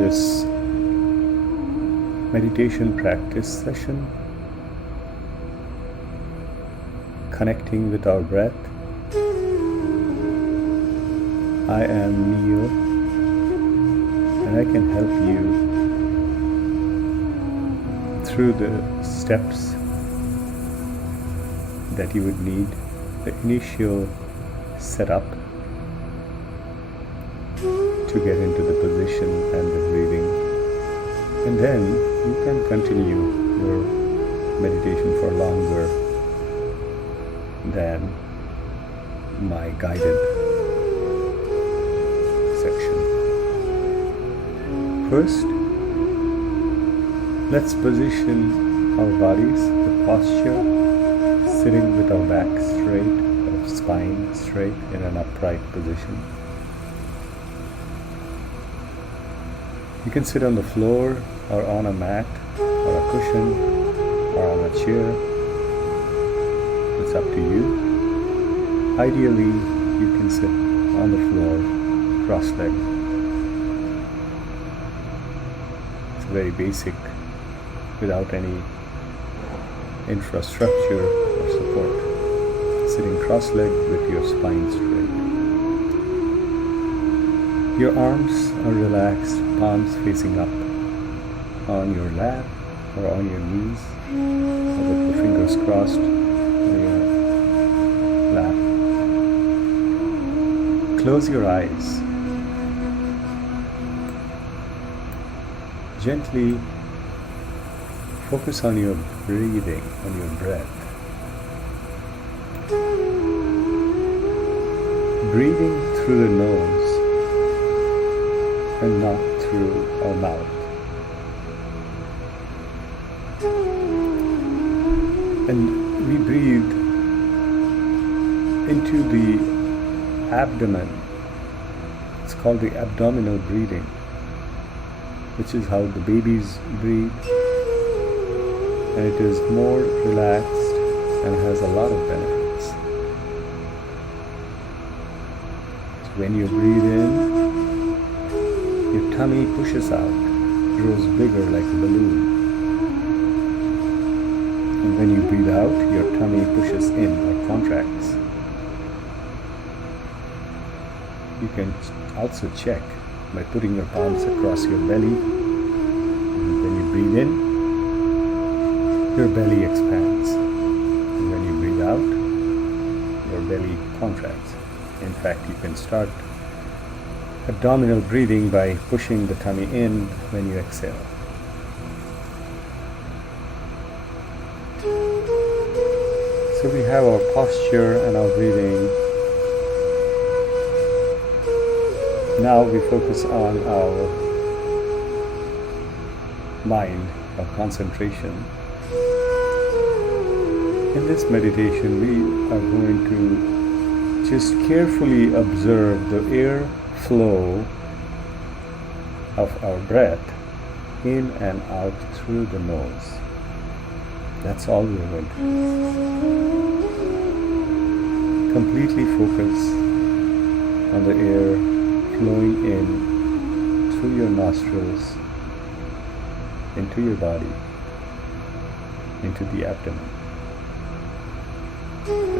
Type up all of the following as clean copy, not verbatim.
this meditation practice session, connecting with our breath. I am Neel, and I can help you through the steps that you would need, the initial setup to get into the position and the breathing, and then you can continue your meditation for longer than my guided section. First, let's position our bodies, the posture, sitting with our back straight, our spine straight in an upright position. You can sit on the floor or on a mat or a cushion or on a chair. It's up to you. Ideally, you can sit on the floor cross-legged. It's very basic, without any infrastructure or support. Sitting cross-legged with your spine straight. Your arms are relaxed, palms facing up on your lap or on your knees, or with the fingers crossed on your lap. Close your eyes. Gently focus on your breathing, on your breath. Breathing through the nose and not through our mouth. And we breathe into the abdomen. It's called the abdominal breathing, which is how the babies breathe. And it is more relaxed and has a lot of benefits. So when you breathe in, your tummy pushes out, grows bigger like a balloon. And when you breathe out, your tummy pushes in or contracts. You can also check by putting your palms across your belly. And when you breathe in, your belly expands. And when you breathe out, your belly contracts. In fact, you can start abdominal breathing by pushing the tummy in when you exhale. So we have our posture and our breathing. Now we focus on our mind, our concentration. In this meditation, we are going to just carefully observe the air flow of our breath in and out through the nose. That's all we're going to do. Completely focus on the air flowing in through your nostrils, into your body, into the abdomen.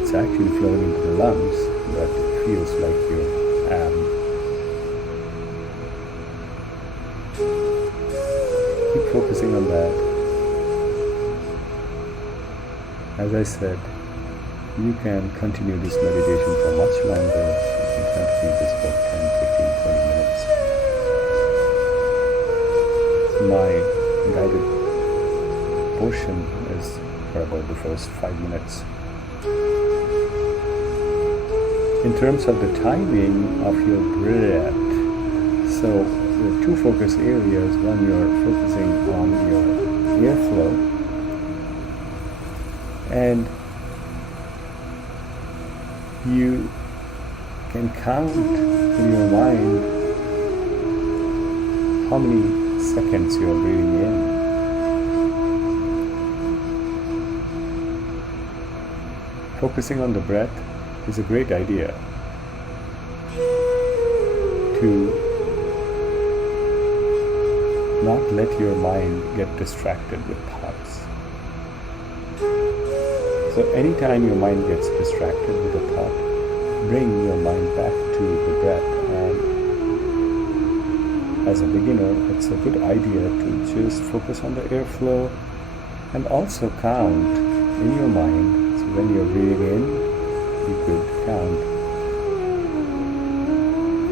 It's actually flowing into the lungs, but it feels like your abdomen. Keep focusing on that. As I said, you can continue this meditation for much longer. You can continue this for 10, 15, 20 minutes. My guided portion is for about the first 5 minutes. In terms of the timing of your breath, so there are two focus areas. One, you're focusing on your airflow, and you can count in your mind how many seconds you are breathing in. Focusing on the breath is a great idea to not let your mind get distracted with thoughts. So anytime your mind gets distracted with a thought, bring your mind back to the breath. And as a beginner, it's a good idea to just focus on the airflow and also count in your mind. So when you're breathing in, you could count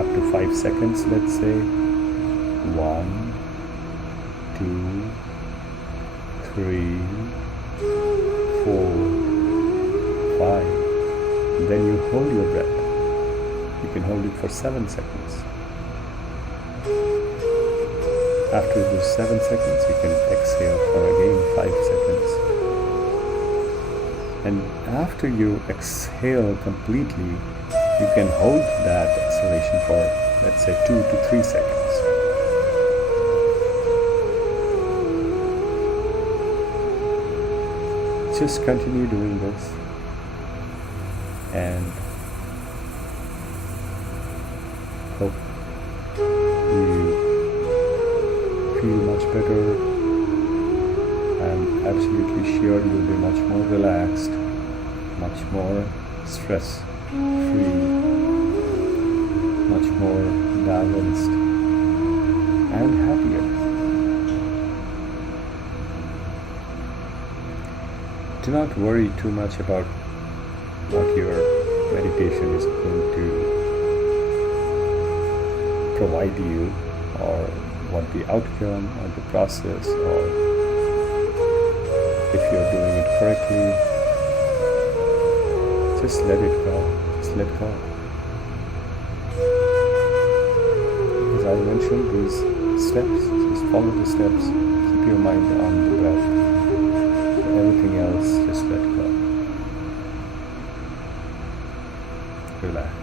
up to 5 seconds, let's say. 1, 2, 3, 4, 5. And then you hold your breath. You can hold it for 7 seconds. After those 7 seconds, you can exhale for again 5 seconds. And after you exhale completely, you can hold that exhalation for, let's say, 2 to 3 seconds. Just continue doing this, and hope you feel much better. I'm absolutely sure you'll be much more relaxed, much more stress free, much more balanced and happier. Do not worry too much about what your meditation is going to provide you, or what the outcome or the process, or if you're doing it correctly. Just let it go. Just let go. As I mentioned, these steps, just follow the steps. Keep your mind on the breath. Everything else, just let go. Relax.